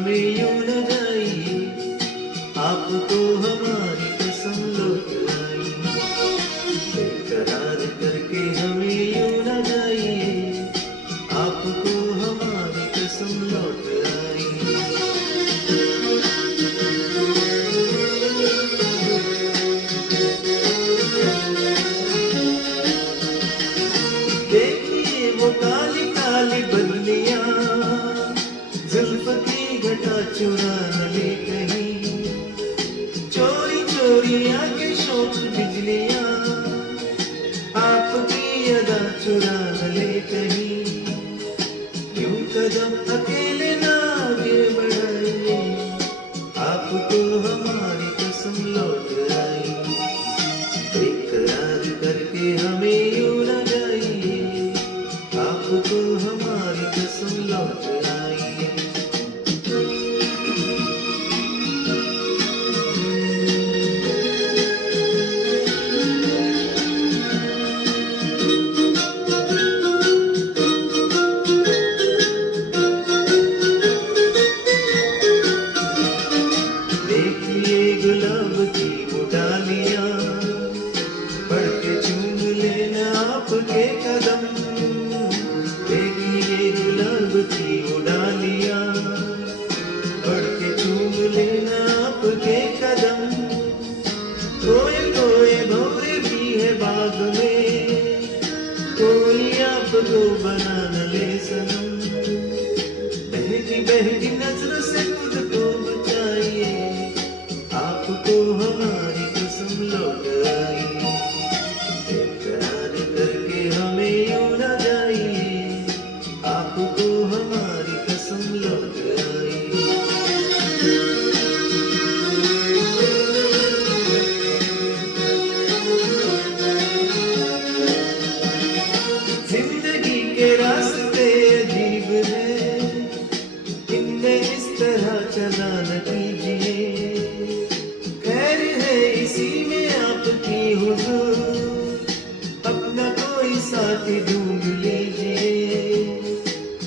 हमें यूं न जाइए, आपको हमारी कसम लौट आई। बेकरार करके हमें यूं न जाइए, आपको हमारी कसम लौट आई। देखिए वो काली काली बदलियां, जुल्फ की घटा चुरा न ले कहीं, चोरी चोरी आके शौक बिजलियां, आपकी अदा चुरा न ले कहीं। यूं कदम अकेले ना आगे बढ़ाइए, आपको हमारी कसम लौट आई। बेकरार करके हमें यूं न जाइए, आपको हमारी कसम लौट आई। देखिए गुलाब की वो डालियां, बढ़ के चूम लेना आपके कदम। देखिए गुलाब की वो डालियां, बढ़ के चूम लेना आपके कदम। कोई कोई भौरे भी है बाग में, कोई आपको बना न ले सनम। बहकी बहकी नजर से खुद को बचाइए, आपको हमारी कसम लौट आई। बेकरार करके हमें यूं न जाइए, आपको हमारी कसम लौट आई। जिंदगी के रास्ते अजीब है, इनमें इस तरह चला न कीजिए। खैर है इसी में आपकी हुजूर, अपना कोई साथी ढूंढ लीजिए।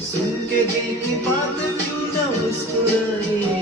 सुन के दिल की बात क्यों न मुस्कुराइए,